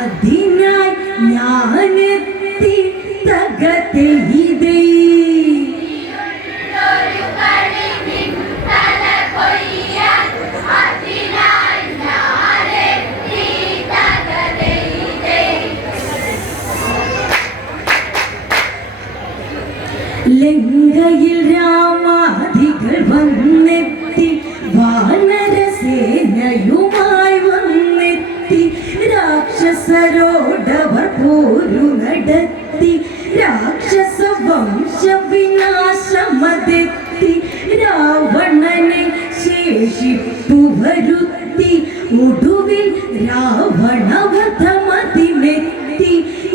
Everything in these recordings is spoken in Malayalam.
അതിനായി ഞാനെത്തി തകത്തെ ഇതേ ലങ്കയിൽ രാമാദികൾ വന്നെത്തി വാനരസേനയുമായി വന്നെത്തി രാക്ഷസരോടവർ പോരു നടത്തി രാക്ഷസ വംശവിനാശമതെത്തി രാവണനെ ശേഷിപ്പു വരുത്തി ഒടുവിൽ രാവണവധമതിമെത്തി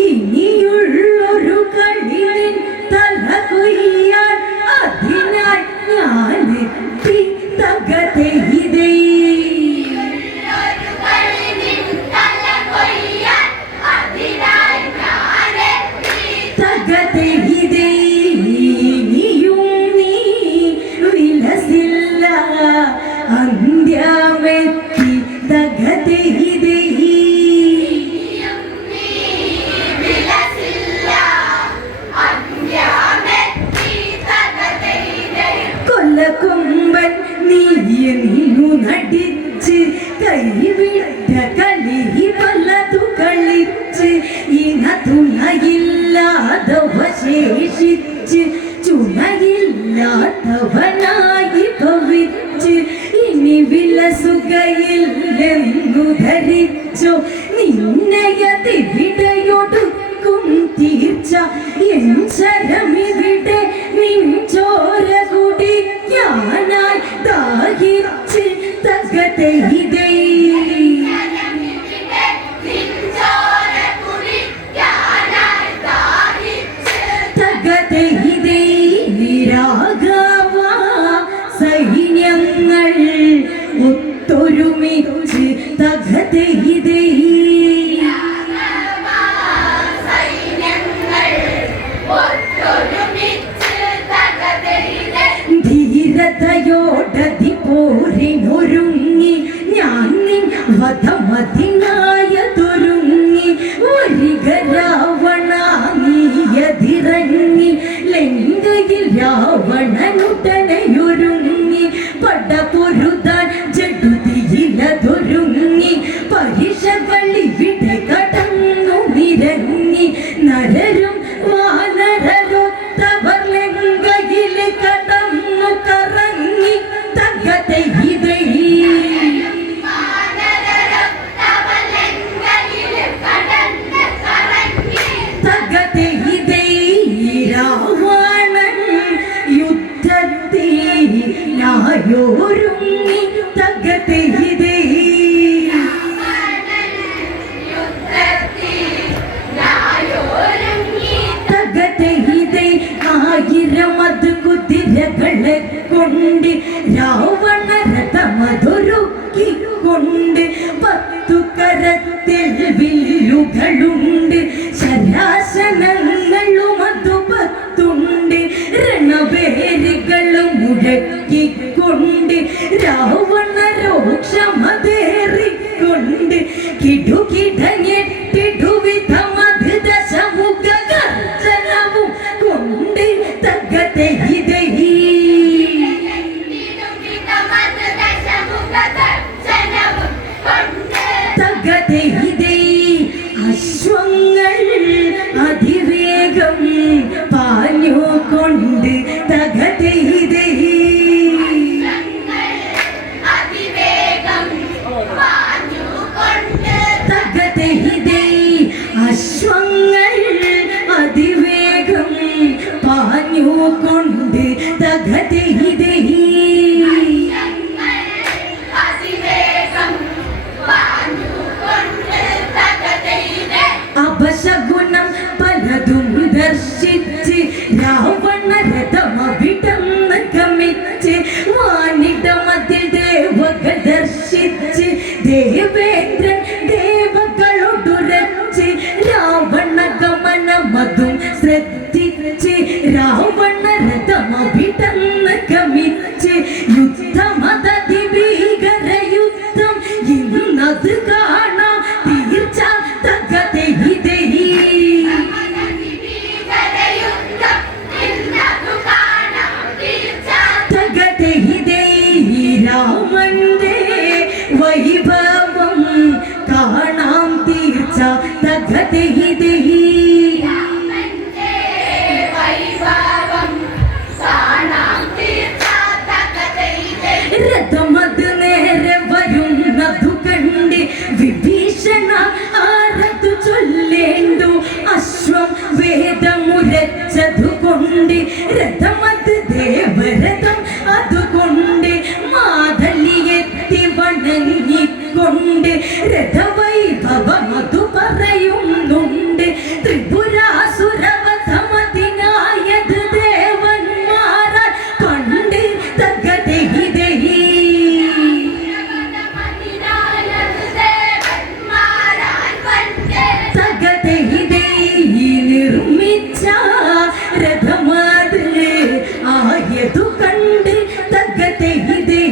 ഇനിയുള്ളൊരു കളിയിൽ തല കൊയ്യാൻ അതിനായി ഞാനെത്തി തകത്തെ ഇതേ തകത്തെ ഇതേ ഇനിയും നീ വിലസില്ല അന്ത്യമെത്തി തകത്തെ ഇതേ കൊമ്പൻ നീ എന്നു നടിച്ച് കൈവിട്ട കളി പലതു കളിച്ച് ഇന തുണയില്ലാതവശേഷിച്ച് ചുണയില്ലാത്തവനായി ഭവിച്ച് ഇനി വിലസുകയില്ലെന്നു ധരിച്ചോ നിന്നയതിവിടയൊടുക്കും തീർച്ച എൻ ശരമിവിടെ നിൻ ചോര കുടിക്കാനായി ദാഹിച്ച് തകത്തെ ഇതേ തകത്തെ ഇതേ രാഘവ സൈന്യങ്ങൾ ഒത്തൊരുമിച്ച് തകത്തെ ഇതേ ധീരതയോടതി പോരിനൊരുങ്ങി ഞാൻ നിൻ വധമതിനായതൊരുങ്ങി വരിക രാവണ നീയതിറങ്ങി ലങ്കയിൽ രാവണനുടനെയൊരുങ്ങി പടപൊരുതാൻ ജഡുതിയിലതൊരുങ്ങി പരിഷകളിവിടെ കടന്നു നിരങ്ങി നരരും വാനരരൊത്തവർ ലങ്കയിൽ കടന്നു കറങ്ങി തകത്തെ ഇതേ തകത്തെ ഇതേ രാവണൻ യുദ്ധത്തിനായൊരുങ്ങി തകത്തെ ഇതേ തകത്തെ ഇതേ ആയിരമത് കുതിരകളെ കൊണ്ട് രാവണ രഥമതൊരുക്കി കൊണ്ട് 10 കരത്തിൽ വില്ലുകളുണ്ട് ശരാശനങ്ങളും അതു 10 രണവേരികളും മുഴക്കിക്കൊണ്ട് രാവണ രോക്ഷമതേറിക്കൊണ്ട് കിടുകിടഞ്ഞെട്ടിടുവിധമത് ദശമുഖ ഗർജനവും കൊണ്ട് തകത്തെ ഇതേ തകത്തെ ഇതേ അശ്വങ്ങൾ അതിവേഗം പാഞ്ഞുകൊണ്ട് തകത്തെ ഇതേ തകത്തെ ഇതേ അശ്വങ്ങൾ അതിവേഗം പാഞ്ഞുകൊണ്ട് തകത്തെ ഇതേ അപശകുനം പലതും ദർശിച്ച് രാവണ രഥമവിടന്ന് ഗമി തകതേ ഇതേ രഥമത് നേരെ വരുന്നതു കണ്ട് വിഭീഷണ ആരതു ചൊല്ലേണ്ടു അശ്വം വേദമുരച്ചതു കൊണ്ട് രഥമത് ദേവരഥം അതുകൊണ്ട് മാതലിയെത്തി വണങ്ങിക്കൊണ്ട് രഥവൈഭവമതു പറയുന്നുണ്ട് ത്രിപുരാസുരവധമതിനായത് ദേവന്മാരാൽ പണ്ട് തകതേ ഇതേ തകതേ ഇതേ നിർമ്മിച്ച രഥമത് ആയതു കണ്ട് തകതേ ഇതേ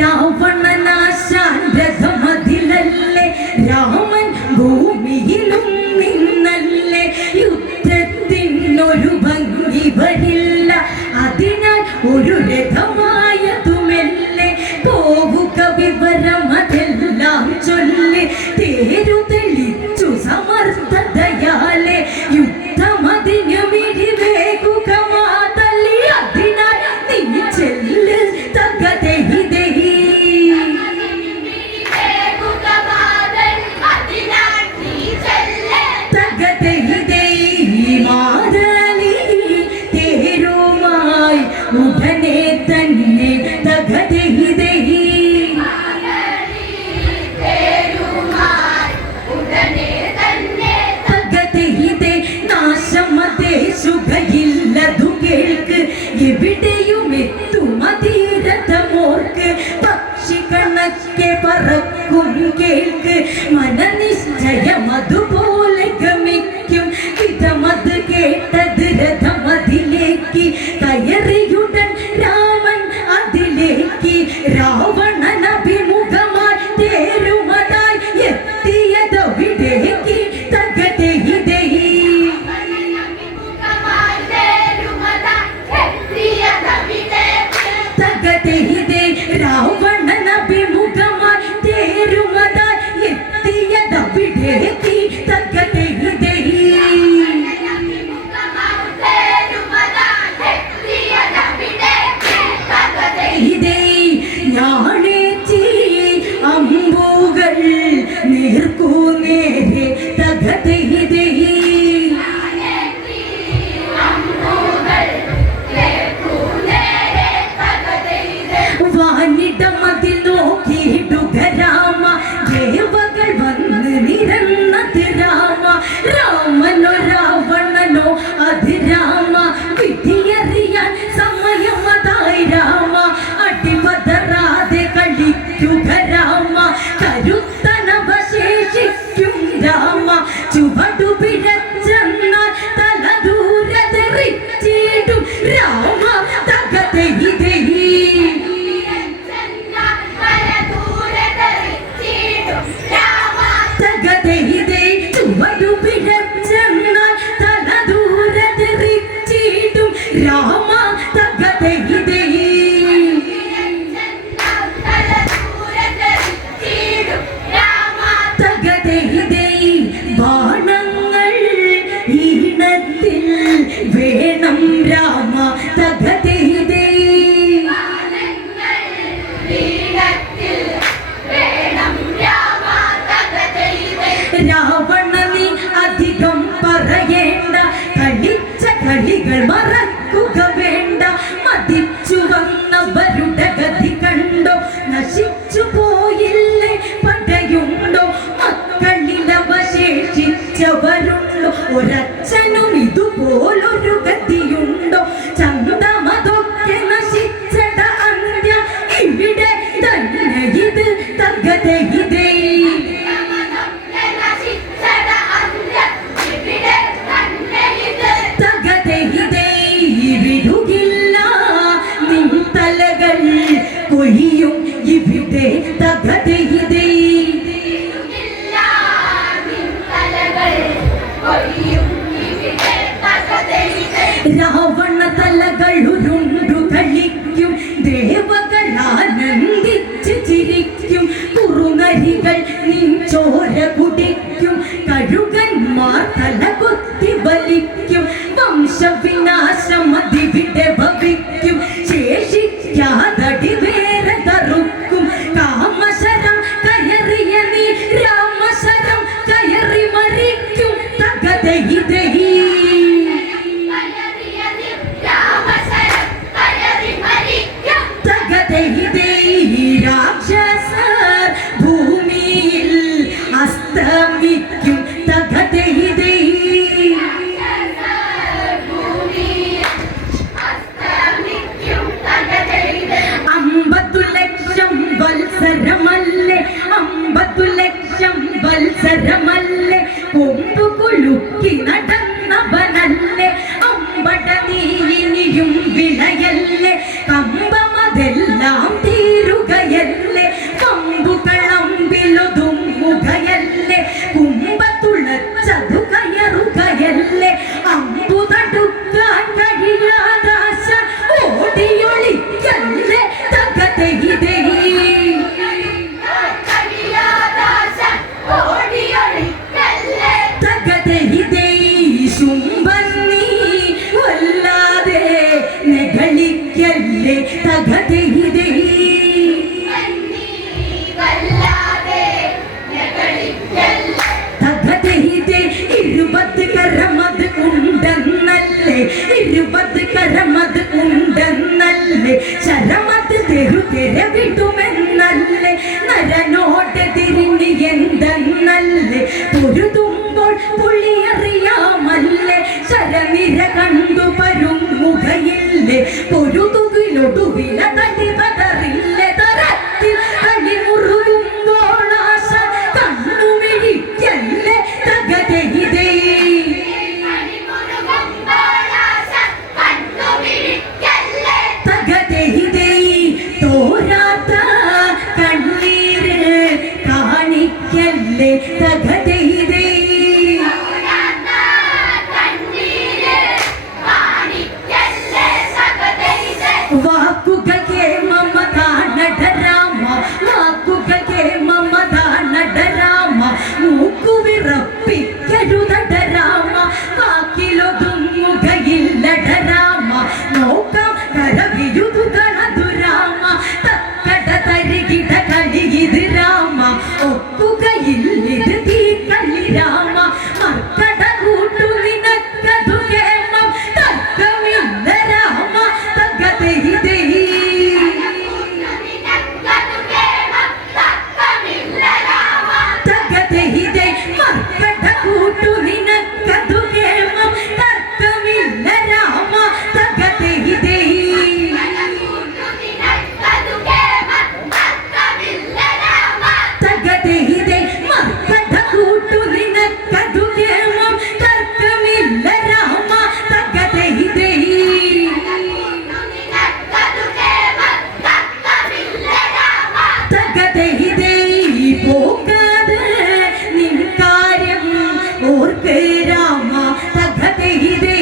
രാവണനാശാൻ രഥമതിലല്ലേ രാമൻ ഭൂമിയിലും നിന്നല്ലേ യുദ്ധത്തിനൊരു ഭംഗി വരില്ല അതിനാൽ ഒരു രഥമായതുമല്ലേ പോവുക വിവരമതെല്ലാം ചൊല്ലി തേരു തെളിച്ചു സമർത്ഥതയാലെ യുദ്ധമതിനു മിഴിവേകുക മാതല്ലി അതിനാൽ നീ ചെല്ല് തകതേ ഇതേ തകതേ ഇതേ മാതലി തേരുമായി ഉടനെ തന്നെ തകതേ ഇതേ തകതേ ഇതേ നാശമതേ സുഖയില്ലതു കേൾക്ക് എവിടെയും എത്തുമതീരഥമോർക്ക് പക്ഷി കണക്കെ പറക്കും കേൾക്ക് മനനിശ്ചയം അതുപോലെ ഗമിക്കും വിധമത് കേട്ടത് രഥമതിലേക്ക് കയറിയുടൻ രാമൻ അതിലേക്ക് രാവണൻ അഭിമുഖമായി തേരുമതായി എത്തിയതവിടേക്ക് തകതേ ഇതേ തകതേ ഇതേ രാവണൻ അഭിമുഖമായി തേരുമതായി എത്തിയതവിടേക്ക് തകതേ ഇതേ ഇതേ ഞാണേച്ചി അമ്പുകൾ നീർക്കൂ നേരെ തകതേ ഇതേ വാനിടമതിൽ നോക്കിയിടുക രാമ ദേവകൾ വന്ന് നിരന്നത് രാമ രാമനോ രാവണനോ അത് രാമ വിധിയറിയാൻ സമയമതായി രാമ അടിപതറാതെ കളിക്കുക രാമ കരുത്തനവശേഷിക്കും രാമ ചുവടു പിഴച്ചെന്നാൽ തല ദൂരതെറിച്ചിടും രാമ തകതേ ഇതേ തകതേ ഇതേ ചുവടു പിഴച്ചെന്നാൽ തല ദൂരതെറിച്ചിടും രാമ തകതേ ഇതേ തകതേ ഇതേ ബാണങ്ങൾ ഈണത്തിൽ വേണം രാമ തകതേ ഇതേ രാവണനി അധികം പറയേണ്ട കളിച്ച കളികൾ മറക്കുക വേണ്ട മതിച്ചു വന്നവരുടെ ഗതി കണ്ടോ നശിച്ചു പോയില്ലേ പടയുണ്ടോ മക്കളിലവശേഷിച്ചവരുണ്ടോ ഒരച്ഛനും ഇതുപോലൊരു ഗതിയുണ്ടോ ചന്തമതൊക്കെ നശിച്ചട അന്ത്യം ഇവിടെ തന്നെ ഇത് തകതേ ഇതേ തകതേ ഇതേ വിടുകില്ല നിൻ തലകൾ കൊയ്യും ഇവിടെ തകതേ ഇതേ രാവണ തലകൾ ഉരുണ്ടു കളിക്കും ദേവകൾ കാണിക്കല്ലേ തകതയിതേ തകതയിതേ 20 കരമത് ഉണ്ടെന്നല്ലേ 20 കരമത് ഉണ്ടെന്നല്ലേ ശരമത് തെരുതെര വിടുമെന്നല്ലേ നരനോട്ട് തിരിഞ്ഞ് എന്തെന്നല്ലേ പൊരുതുമ്പോൾ പുള്ളിയറിയാമല്ലേ ശരനിര കണ്ടു പരുമുഖയില്ലേ പൊരുതുകിലൊടുവില തടി പതറില്ലേ തരത്തിൽ കളി മുറുകുമ്പോൾ ആശ കണ്ണുമിഴിക്കല്ലേ തകതയിതേ തകതയിതേ തോരാത്ത കണ്ണീര് കാണിക്കല്ലേ തകതയിതേ വാക്കുകൾക്കേ മമതാ നടരാമ വാക്കുകൾക്കേ മമതാ നടരാമ മൂക്കുവിറപ്പിക്കരുതടരാമ വാക്കിലൊതുങ്ങുകയില്ലടരാമ നോക്കാം കരവിരുതുകളതുരാമ തക്കട തരികിട കളിയത് രാമ ഒക്കുകയില്ലിത് തീ കളി രാമ മക്കട കൂട്ടു നിനക്കതു കേമം തർക്കമില്ല രാമ തകതയിതേ തകതയിതേ മക്കട കൂട്ടു നിനക്കതു കേമം തർക്കമില്ല രാമ തകതയിതേ തകതയിതേ മക്കട കൂട്ടു നിനക്കതു കേമം തർക്കമില്ല രാമ തകതയിതേ തകതയിതേ പോകാതെ നിൻ കാര്യം ഓർക്ക് രാമ തകതയിതേ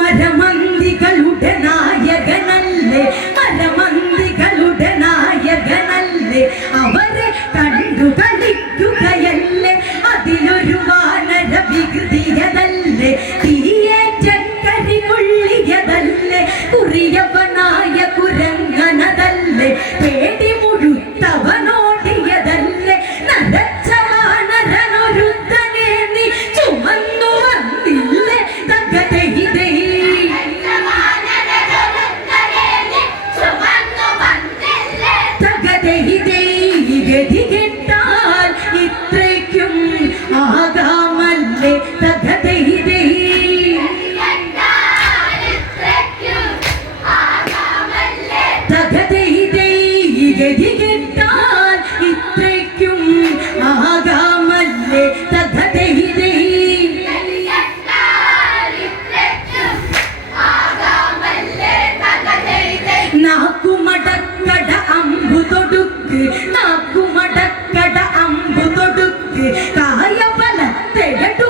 മരമന്തികളുടെ നായകനല്ലേ മരമന്തികളുടെ നായകനല്ലേ അവരെ കണ്ടു കളിക്കുകയല്ലേ അതിലൊരു വാനര വികൃതിയതല്ലേ തീയേറ്റക്കരി കൊള്ളിയതല്ലേ കുറിയവനായ കുരങ്ങനതല്ലേ പേടി മുഴുത്തവനോടിയതല്ലേ നരച്ച വാനരനൊരുത്തനെ നീ ചുമന്നു വന്നില്ലേ തകതയിതേ തകതയിതേ ഗതികെട്ടാൽ ഇത്രയ്ക്കും ആകാമല്ലേ തകതയിതേ തകതയിതേ ഗതികെട്ടാൽ ഇത്രയ്ക്കും ആകാമല്ലേ തകതയിതേ നാക്കുമടക്കട അമ്പു തൊടുക്ക് നാക്കുമടക്കട അമ്പു തൊടുക്ക് കായബലത്തെടുക്കു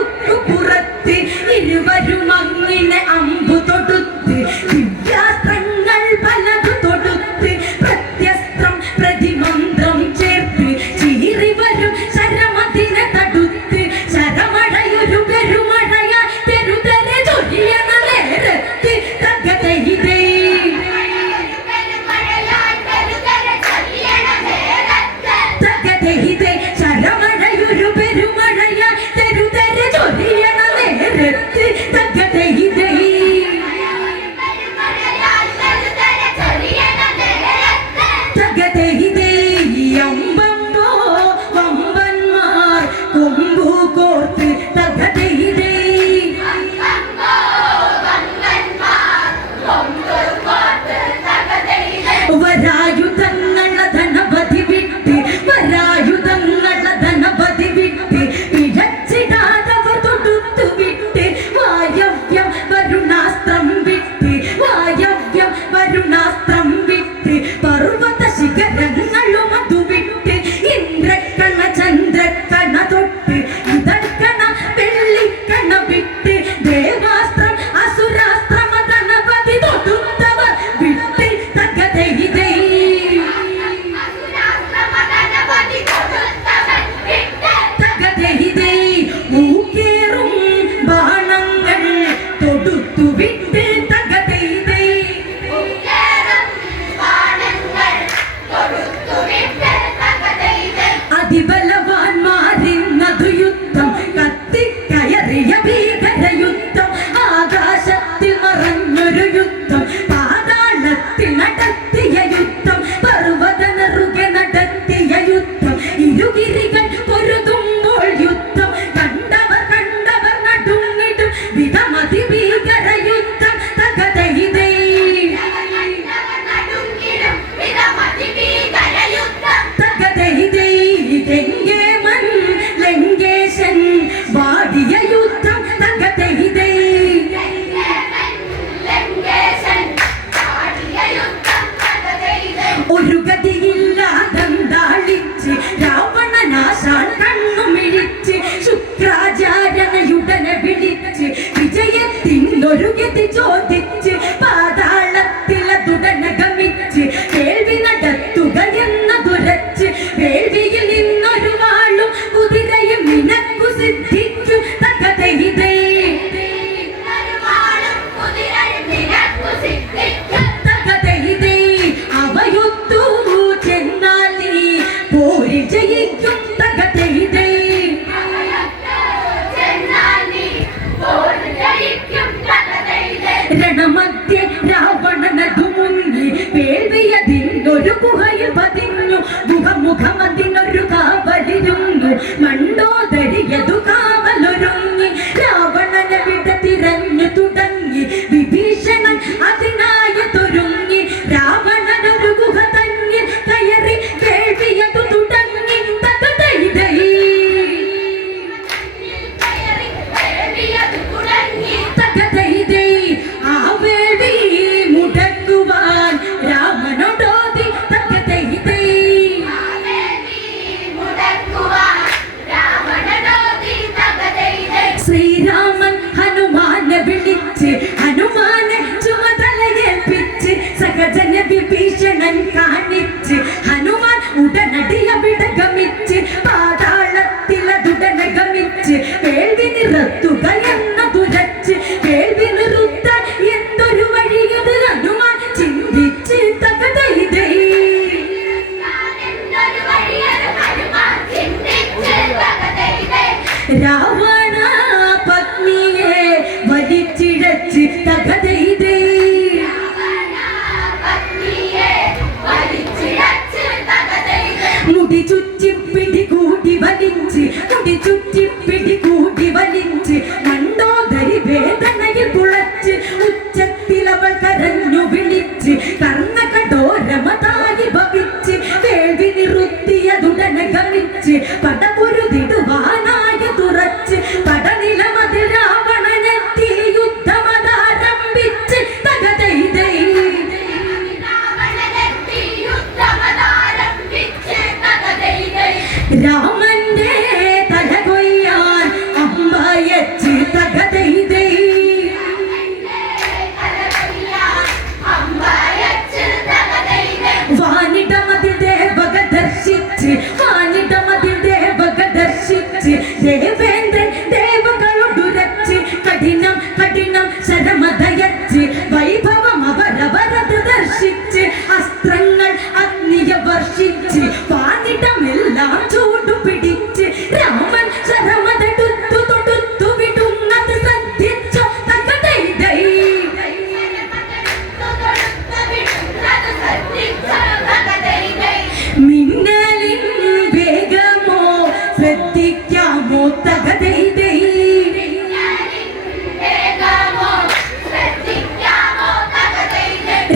പുറത്ത് ഇരുവരും അങ്ങിനെ അമ്പു തൊടുത്ത് ദിവ്യാസ്ത്രങ്ങൾ പലതു തൊടുത്ത് പ്രത്യസ്ത്രം പ്രതിമന്ത്രം ചേർത്ത് ചീറി വരും ശരമതിനെ തടുത്ത് ശരമഴയൊരു പെരുമഴയ തെരുതരെ ചൊരിയണ നേരത്ത് തകതയിതേ തകതയിതേ ശരമഴയൊരു പെരുമഴയ തെരുതരെ ചൊരിയണ നേരത്ത് തകതയിതേ തകതയിതേ അമ്പമ്പോ വമ്പന്മാർ കൊമ്പു കോർത്ത് തകതയിതേ വരായുധങ്ങള ധനപതി വിട്ട് വരായുധങ്ങള ധനപതി വിട്ട് പിഴച്ചിടാതവർ തൊടുത്തു വിട്ട് വായവ്യം കുതിക്കും തകതൈതൈ തകതൈതൈ അവയൊത്തു ചെന്നാൽ നീ പോരിൽ ജയിക്കും തകതൈതൈ രണമധ്യേ രാവണനതു മുങ്ങി വേൾവിയതിനൊരു ഗുഹയിൽ പതിഞ്ഞു മുഖമുഖമതിനൊരു കാവലിരുന്നു മണ്ടോദരിയതു കാവലൊരുങ്ങി രാവണനെ വിട തിരഞ്ഞു തുടങ്ങി വിഭീഷണൻ അതിനായതൊരുങ്ങി രാവണനൊരു ഗുഹ തന്നിൽ കയറി വേൾവിയതു തുടങ്ങി തകതൈതൈ തകതൈതൈ ആ വേൾവി മുടക്കുവാൻ രാമനോടോതി തകതൈതൈ ശ്രീരാമൻ ഹനുമാനെ വിളിച്ച് ഹനുമാനെ ചുമതലയേൽപ്പിച്ച് സഹജന വിഭീഷണൻ കാണിച്ച് ഹനുമാൻ ഉടനടി അവിടെ ഗമിച്ച് പാതാളത്തിലതുടനെ ഗമിച്ച് വേൾവി നിറത്തുക എന്നതുരച്ച് വേൾവി നിറുത്താൻ എന്തൊരു വഴിയത് ഹനുമാൻ ചിന്തിച്ച് തകതൈതൈ രാവണ പത്നിയെ വലിച്ചിഴച്ച് തകതൈതൈ മുടി ചുറ്റി പിടികൂടി വലിച്ച് മുടി ചുറ്റി പിടികൂടി വലിച്ച് മണ്ടോദരി വേദനയിൽ പുളച്ച് ഉച്ചത്തിലവൾ കരഞ്ഞു വിളിച്ച് കർണകഠോരമതായി ഭവിച്ച് വേൾവി നിറുത്തിയതുടനെ ഗമിച്ച് പടപൊരുതിടുവാനായി തുറച്ച് പടനിലമതിൽ രാവണനെത്തി യുദ്ധമതാരംഭിച്ച് തകതൈതൈ രാമന്റെ തല കൊയ്യാൻ അമ്പയച്ച് തകതൈതൈ വാനിടമതിൽ ദേവക ദർശിച്ച് വാനിടമതിൽ ദേവക ദർശിച്ച് ദേവേന്ദ്രൻ ദേവകളോടുരച്ച് കഠിനം കഠിനം ശരമതയച്ച് വൈഭവം അവരവരത് ദർശിച്ച് അസ്ത്രങ്ങൾ അഗ്നിയെ വർഷിച്ച് വാനിടമെല്ലാം ചൂടു പിടിച്ച് രാമൻ ശരമത തൊടുത്തു വിടുന്നത് ശ്രദ്ധിച്ചോ തകതൈതൈ മിന്നലിൻ വേഗമോ ശ്രദ്ധിക്കാമോ തകതൈതൈ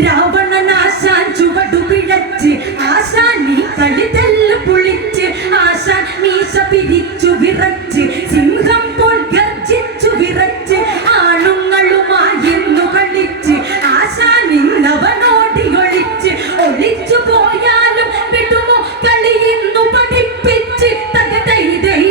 രാവണനാശാൻ ചുവടു പിഴച്ച് ആശാൻ നീ കളിതെല്ല് പൊളിച്ച് ആശാൻ മീശ പിരിച്ചു വിറച്ച് സിംഹം പോൽ ഗർജിച്ചു വിറച്ച് ആണുങ്ങളുമായിരുന്നു കളിച്ച് ആശാൻ ഇന്നവനോടി ഒളിച്ചു പോയാലും വിടുമോ കളിയിന്നു പഠിപ്പിച്ച് തകതൈതൈ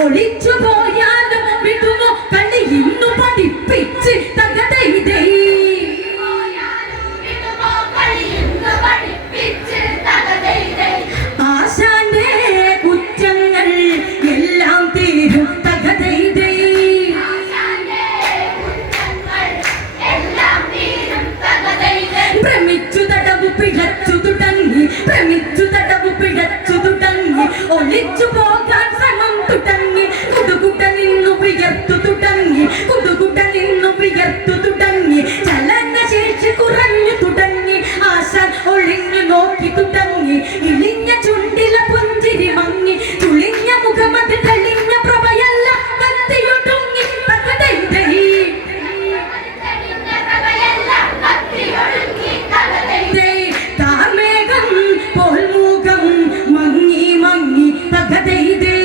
ഒളിച്ചു പോയാലും വിടുമോ കളിയിന്നു പഠിപ്പിച്ച് തകതൈതൈ ആശാന്റെ കുറ്റങ്ങൾ എല്ലാം തീരും തകതൈതൈ ഭ്രമിച്ചു തടവു പിഴച്ചു തുടങ്ങി ഭ്രമിച്ചു തടവു പിഴച്ചു തുടങ്ങി ഒളിച്ചു പോകാൻ ശ്രമം തുടങ്ങി കുടുകുട്ട നിന്നു വിയർത്തു തുടങ്ങി കുടുകുട്ട നിന്നു വിയർത്തു തുടങ്ങി ചലനശേഷി കുറഞ്ഞു തുടങ്ങി ആശാൻ ഒളിഞ്ഞു നോക്കി തുടങ്ങി ഇളിഞ്ഞ ചുണ്ടില പുഞ്ചിരി മങ്ങി തുളിഞ്ഞ മുഖമത് തെളിഞ്ഞ പ്രഭയല്ല കത്തിയൊടുങ്ങി തകതൈതൈ താർമേഘം പോൽ മുഖം മങ്ങി മങ്ങി തകതൈതൈ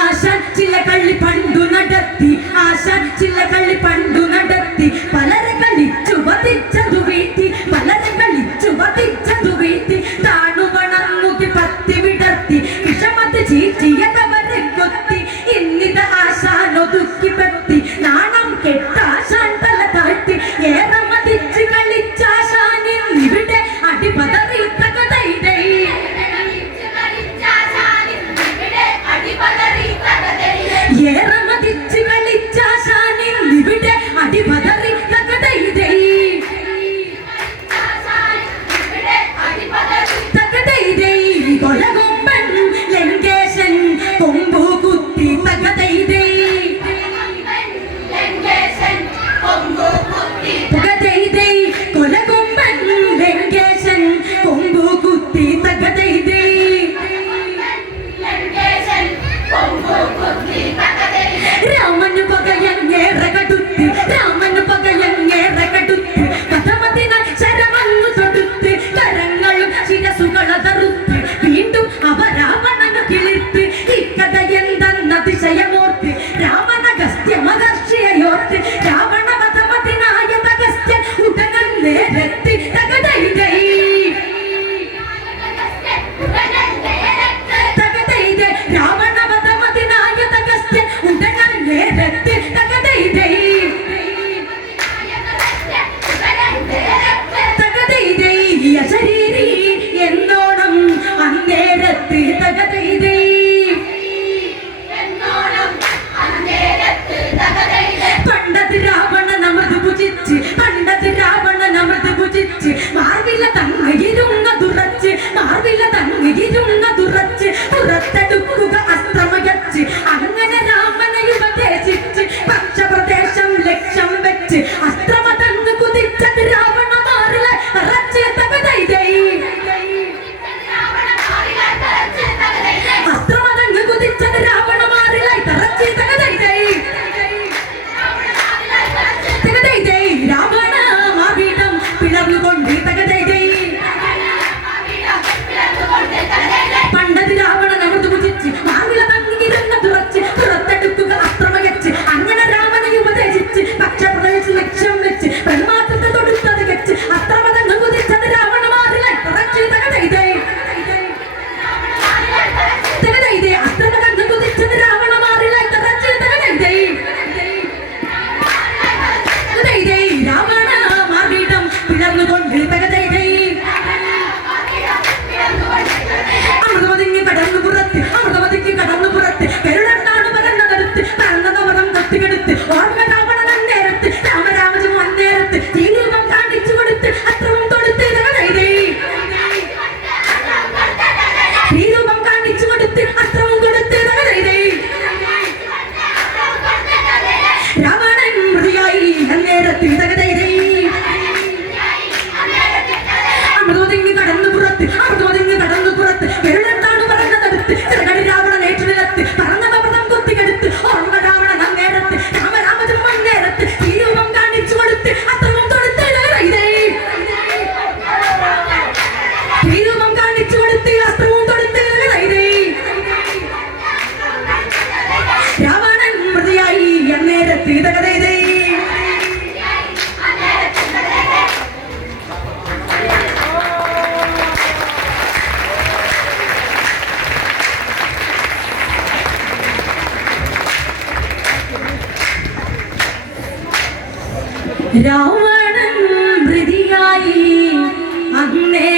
ആശാൻ ചില കളി പണ്ടു നടത്തി ആശാൻ ചില കളി പണ്ടു നടത്തി പലരെ കളിച്ചു നേരത്ത് തകതൈ തൈ തകതൈ തൈ രാവണവധമതിനായ തകസ്യ ഉടനാൾ നേരത്ത് തകതൈ തൈ തകതൈ തൈ അശരീരി എന്നോണം അന്നേരത്ത് തകതൈ തൈ പണ്ടത് രാവണനമൃത് ഭുജിച്ച് പണ്ടത് രാവണനമൃത് ഭുജിച്ച് മാർവില തങ്ങയിരുന്ന തുറച്ച് മാർവില തങ്ങയിരുന്ന തുറച്ച് പുറത്തെടുക്കുക അസ്ത്രമയച്ച് അങ്ങനെ രാമനെ ഉപദേശിച്ച് പക്ഷപ്രദേശം ലക്ഷ്യം വെച്ച് അസ്ത്രമതങ്ങ് കുതിച്ചത് രാവണ മാറില തറച്ച് തകതൈ തൈ അസ്ത്രമതങ്ങ് കുതിച്ചത് രാവണ മാറില തറച്ച് തകതൈ തൈ രാവണ മാവീടം പിളർന്നുകൊണ്ട് തകതൈ തൈ പണ്ടത് രാവണൻ അമൃത് ഭുജിച്ച് മാർവില തങ്ങിയിരുന്ന തുറച്ച് പുറത്തെടുക്കുക അസ്ത്രമയച്ച് അങ്ങനെ രാമനെ ഉപദേശിച്ച് പക്ഷപ്രദേശം ലക്ഷ്യം വെച്ച് പെൺമാത്രത്തെ തൊടുത്തത് വെച്ച് അസ്ത്രമതങ്ങ് കുതിച്ചത് രാവണ മാറില തറച്ച് തകതൈ തൈ തകതൈ തൈ അസ്ത്രമതങ്ങ് കുതിച്ചത് രാവണ മാറില തറച്ച് തകതൈ തൈ രാവണ മാർഗീടം പിളർന്നുകൊണ്ട് തകതൈ തൈ അമൃതമതിങ്ങി കടന്നു പുറത്ത് അമൃതമതിക്ക് കടന്നു പുറത്ത് കരുടത്താണ് പരന്നതെടുത്ത് പരന്നതവരം കത്തിക്കെടുത്ത് ഓർമ്മ രാവണൻ നേരത്ത് രാമരാമജം അന്നേരത്ത് തീരൂപം കാണിച്ചു കൊടുത്ത് അത്രവും തൊടുത്ത് തകതൈ തൈ തീരൂപം കാണിച്ചു കൊടുത്ത് അത്രവും കൊടുത്ത് തകതൈ തൈ രാവണൻ മൃതിയായി അന്നേരത്ത് തകതൈ തൈ അമൃതമതിങ്ങി കടന്നു പുറത്ത് അമൃതമതിങ്ങി കടന്നു പുറത്ത് കരുടത്താണ് പരന്നതെടുത്ത് ചെറുകടി രാവണൻ ഏറ്റുനിലത്ത് പറന്നതവരം കൊത്തിക്കെടുത്ത് ഓർമ്മ രാവണൻ അന്നേരത്ത് രാമരാമജം അന്നേരത്ത് തീരൂപം കാണിച്ചു കൊടുത്ത് അത്രവും തൊടുത്ത് തകതൈ തൈ തീരൂപം കാണിച്ചു കൊടുത്ത് അസ്ത്രവും തൊടുത്ത് തകതൈ തൈ രാവണൻ മൃതിയായി അന്നേരത്ത് തകതൈ തൈ രാവണൻ മൃതിയായി അന്നേ